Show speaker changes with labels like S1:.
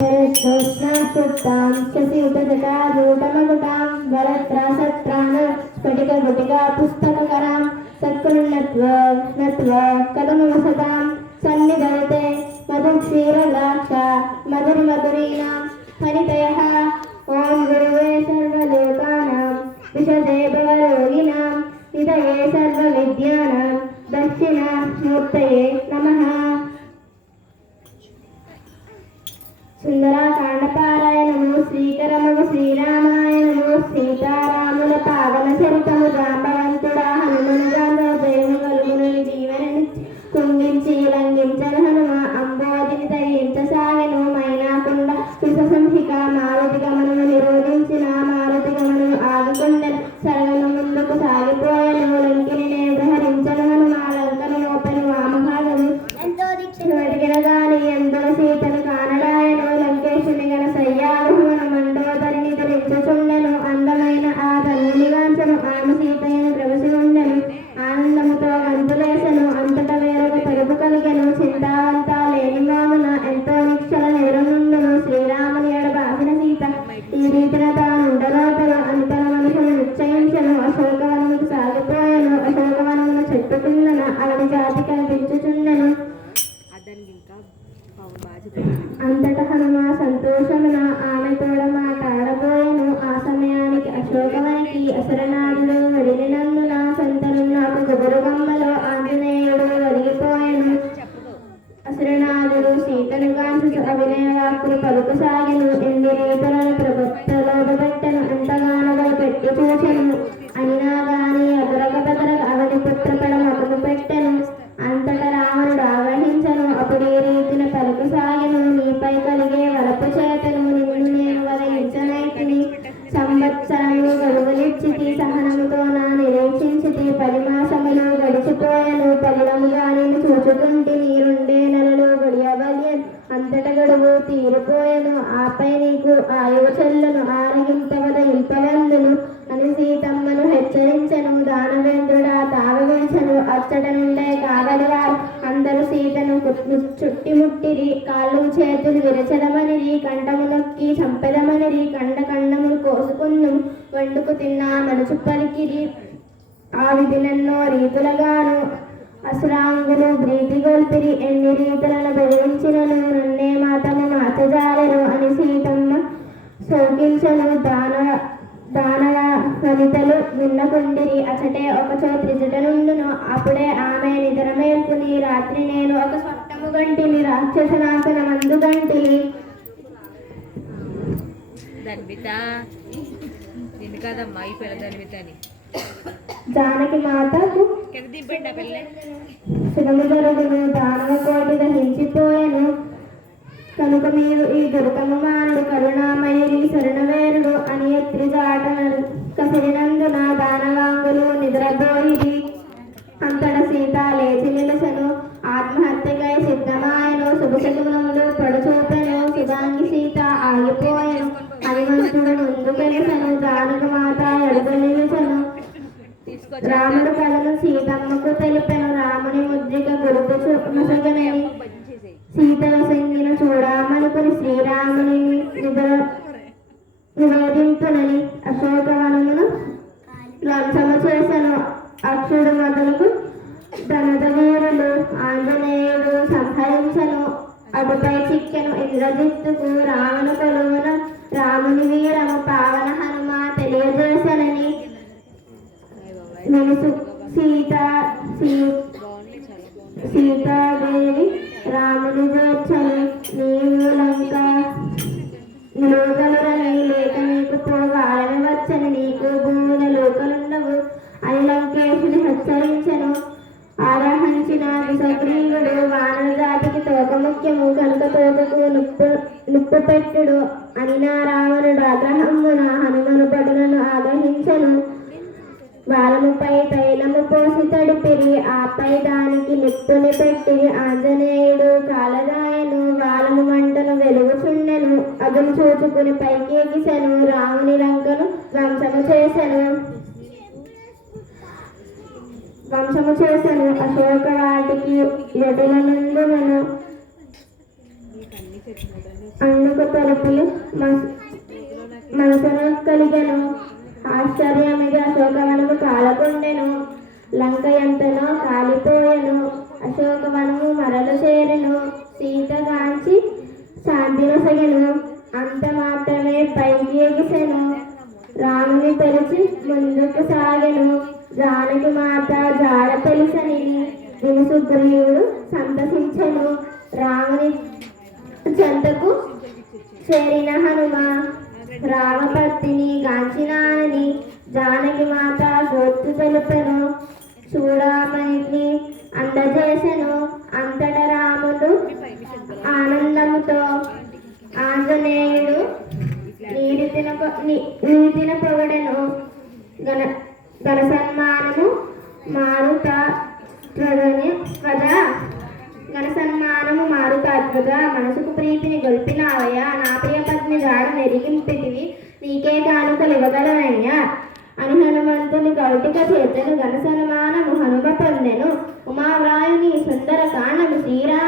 S1: कृष्णास्तुतां शशियुतजटारूढमकुटां वरत्रासत्रान् स्फटिकगुटिका पुस्तककरां सत्कृण्णत्व नत्व कदमवसतां सन्निधरते मधुक्षीरद्राक्षा मधुरमधुरीणां हरितयः ॐ गुरुवे सर्वलोकानां विशदे भवरोगिणां निधये सर्वविद्यानां दक्षिणामूर्तये नमः పెట్టెను. అయినా గాని అదరక బెదరక అవని పుత్రపడం అతను పెట్టెను. అంతట రావణుడు ఆవహించను. అప్పుడు ఈ రీతిన పలుకు సాగను నీపై కలిగే వలపు చేతను నిన్ను నేను వదలించనైతిని సంవత్సరము గడువులిచ్చితి సహనముతో నా నిరీక్షించితి. పది మాసములు గడిచిపోయాను. పదిలముగా నేను చూచుకుంటే నీరుండే నెలలో గడియవల్యన్ అంతట గడువు తీరిపోయెను. ఆపై నీకు ఆయువు చెల్లును. ఆరగింపవద ఇంపవందును అని సీతమ్మను హెచ్చరించను దానవేంద్రుడా తావగించను అచ్చట నుండే కాగలిగారు అందరూ సీతను చుట్టిముట్టిరి కాళ్ళు చేతులు విరచడమనిరి కంఠము నొక్కి చంపెదమనిరి కండ కండములు కోసుకున్ను వండుకు తిన్నా మనసు పలికిరి. ఆ విధులెన్నో రీతులుగాను అసురాంగులు ప్రీతి గొల్పిరి. ఎన్ని రీతులను బెదిరించినను నన్నే మాతము మాతజాలను అని సీతమ్మ శోకించను. దాన దానవ వనితలు విన్నకుండిరి. అచటే ఒక చో త్రిజట నుండును అప్పుడే ఆమె నిద్ర మేల్కొని రాత్రి నేను ఒక స్వప్నము గంటిని. రాక్షస నాశన మందు గంటిని జానకి మాతకు శిరము జరుగును కోటి దహించిపోయెను. కనుక మీరు ఈ దుర్గము మానుడు సిద్ధమాయను శుభశకునములు పడుచూపెను సుధాంగి సీత ఆగిపోయాను. హనుమంతుడు ముందుకెలిసను జానక మాత ఎడుగు రాముడు కథను సీతమ్మకు తెలిపాను రాముని ముద్రిక గుర్తు ముసగనని
S2: సీత
S1: సీతల సంగిన చూడమనుకుని శ్రీరాముని నివేదింపునని అశోకవనమును ధ్వంసము చేశాను అక్షుడు మొదలకు అటుపై చిక్కెను ఇంద్రజిత్తుకు రావణ కొలువున రాముని వీరము పావన హనుమ తెలియజేసనని నిలుసు సీత సీతాదేవి రాముని జోచని నీవు లంక లోకలురని లేక నీకు పోవాలని వచ్చని నీకు భూమిన లోకలుండవు అని లంకేశుని హెచ్చరించను ఆరహించిన విసగ్రీవుడు వారి జాతికి కనకతోటకు ముఖ్యము కనుక తోకకు నిప్పు నిప్పు పెట్టుడు రావణుడు అగ్రహమున హనుమను పడులను ఆగ్రహించను. వారముపై తైలము పోసి తడిపిరి. ఆపై దానికి నిప్పుని పెట్టిరి ఆంజనేయుడు కాలరాయను వారము మంటను వెలుగుచుండెను. అదును చూచుకుని పైకి ఎగిసెను. రాముని లంకను ధ్వంసము చేసెను. ధ్వంసము చేసెను. అశోక వాటికి ఎటుల నుండి
S2: నీకు
S1: అందుకు తలుపులు మనసును కలిగెను. ఆశ్చర్యమిగా అశోకవనము కాలకుండెను. లంక ఎంతనో కాలిపోయెను. అశోకవనము మరలు చేరెను. సీత గాంచి శాంతినొసగెను అంత మాత్రమే పైకి ఎగిసెను. రాముని తెలిసి ముందుకు సాగెను. జానకి మాత జాడ తెలిసని విను సుగ్రీవుడు సంతసించెను. రాముని చెంతకు చేరిన హనుమ రామభక్తిని గాంచినాయని జానకి మాత గొత్తు తెలుపెను. చూడమని అందజేసెను అంతట రాముడు ఆనందముతో. ఆంజనేయుడు నీరితిన నీతిన పొగడెను. గణ గణ సన్మానము మారుత త్వరని త్వజ ఘన సన్మానము మారుతాత్మగా మనసుకు ప్రీతిని గొల్పినావయ్యా నా ప్రియ పత్ని జాడ మెరిగింపితివి. నీకే కానుకలు ఇవ్వగలనయ్యా అని హనుమంతుని కౌటిక చేతను ఘన సన్మానము హనుమ పొందెను. ఉమావ్రాయుని సుందర కాణము శ్రీరామ